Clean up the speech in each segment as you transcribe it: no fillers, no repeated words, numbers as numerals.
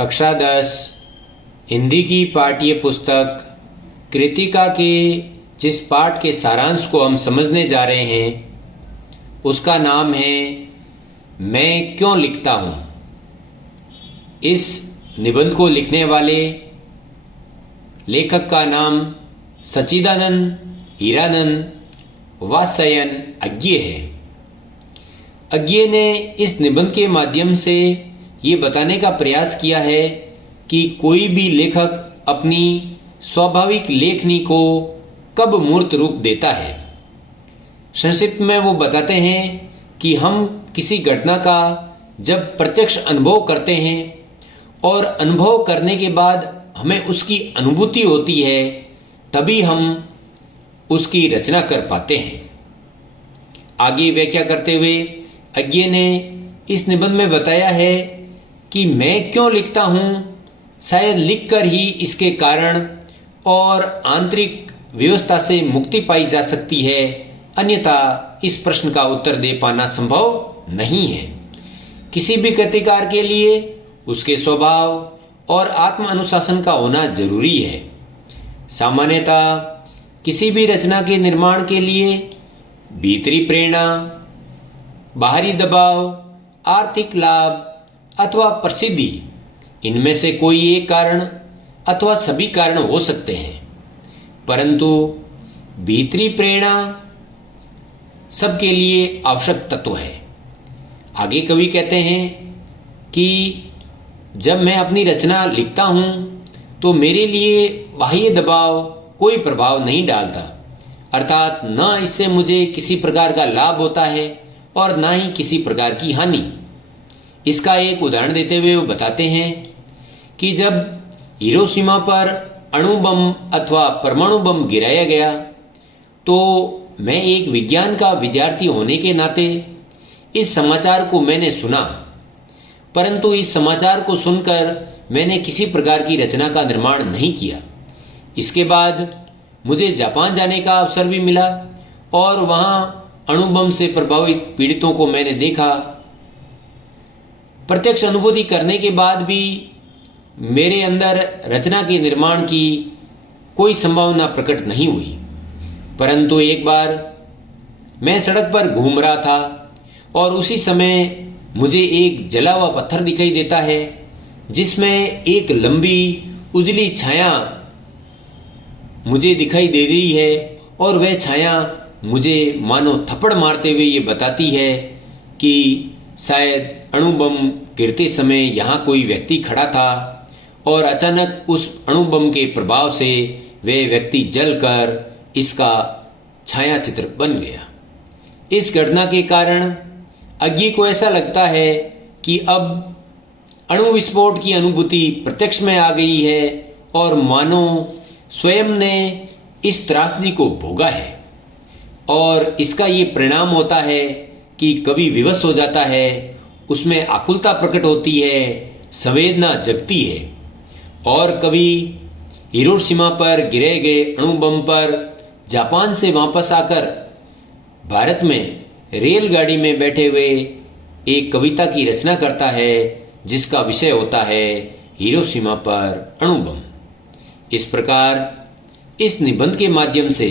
कक्षा 10 हिंदी की पाठ्य पुस्तक कृतिका के जिस पाठ के सारांश को हम समझने जा रहे हैं उसका नाम है मैं क्यों लिखता हूँ। इस निबंध को लिखने वाले लेखक का नाम सच्चिदानंद हीरानंद वात्स्ययन अज्ञे है। अज्ञे ने इस निबंध के माध्यम से ये बताने का प्रयास किया है कि कोई भी लेखक अपनी स्वाभाविक लेखनी को कब मूर्त रूप देता है। संक्षिप्त में वो बताते हैं कि हम किसी घटना का जब प्रत्यक्ष अनुभव करते हैं और अनुभव करने के बाद हमें उसकी अनुभूति होती है तभी हम उसकी रचना कर पाते हैं। आगे व्याख्या करते हुए अज्ञे ने इस निबंध में बताया है कि मैं क्यों लिखता हूँ, शायद लिखकर ही इसके कारण और आंतरिक व्यवस्था से मुक्ति पाई जा सकती है, अन्यथा इस प्रश्न का उत्तर दे पाना संभव नहीं है। किसी भी कृतिकार के लिए उसके स्वभाव और आत्म अनुशासन का होना जरूरी है। सामान्यतः किसी भी रचना के निर्माण के लिए भीतरी प्रेरणा, बाहरी दबाव, आर्थिक लाभ अथवा प्रसिद्धि, इनमें से कोई एक कारण अथवा सभी कारण हो सकते हैं, परंतु भीतरी प्रेरणा सबके लिए आवश्यक तत्व है। आगे कवि कहते हैं कि जब मैं अपनी रचना लिखता हूं तो मेरे लिए बाह्य दबाव कोई प्रभाव नहीं डालता, अर्थात न इससे मुझे किसी प्रकार का लाभ होता है और न ही किसी प्रकार की हानि। इसका एक उदाहरण देते हुए वो बताते हैं कि जब हिरोशिमा पर अणु बम अथवा परमाणु बम गिराया गया तो मैं एक विज्ञान का विद्यार्थी होने के नाते इस समाचार को मैंने सुना, परंतु इस समाचार को सुनकर मैंने किसी प्रकार की रचना का निर्माण नहीं किया। इसके बाद मुझे जापान जाने का अवसर भी मिला और वहां अणुबम से प्रभावित पीड़ितों को मैंने देखा। प्रत्यक्ष अनुभूति करने के बाद भी मेरे अंदर रचना के निर्माण की कोई संभावना प्रकट नहीं हुई, परंतु एक बार मैं सड़क पर घूम रहा था और उसी समय मुझे एक जला हुआ पत्थर दिखाई देता है जिसमें एक लंबी उजली छाया मुझे दिखाई दे रही है और वह छाया मुझे मानो थप्पड़ मारते हुए ये बताती है कि शायद अणुबम गिरते समय यहाँ कोई व्यक्ति खड़ा था और अचानक उस अणुबम के प्रभाव से वह व्यक्ति जलकर इसका छाया चित्र बन गया। इस घटना के कारण अज्ञे को ऐसा लगता है कि अब अणु विस्फोट की अनुभूति प्रत्यक्ष में आ गई है और मानो स्वयं ने इस त्रासदी को भोगा है और इसका ये परिणाम होता है कि कवि विवश हो जाता है, उसमें आकुलता प्रकट होती है, संवेदना जगती है और कवि हिरोशिमा पर गिरे गए अणु बम पर जापान से वापस आकर भारत में रेलगाड़ी में बैठे हुए एक कविता की रचना करता है जिसका विषय होता है हिरोशिमा पर अणु बम। इस प्रकार इस निबंध के माध्यम से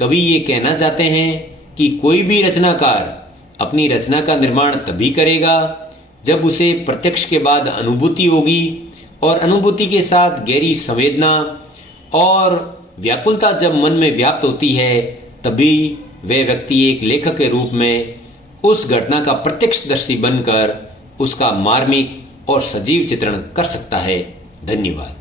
कवि ये कहना चाहते हैं कि कोई भी रचनाकार अपनी रचना का निर्माण तभी करेगा जब उसे प्रत्यक्ष के बाद अनुभूति होगी और अनुभूति के साथ गहरी संवेदना और व्याकुलता जब मन में व्याप्त होती है तभी वह व्यक्ति एक लेखक के रूप में उस घटना का प्रत्यक्षदर्शी बनकर उसका मार्मिक और सजीव चित्रण कर सकता है। धन्यवाद।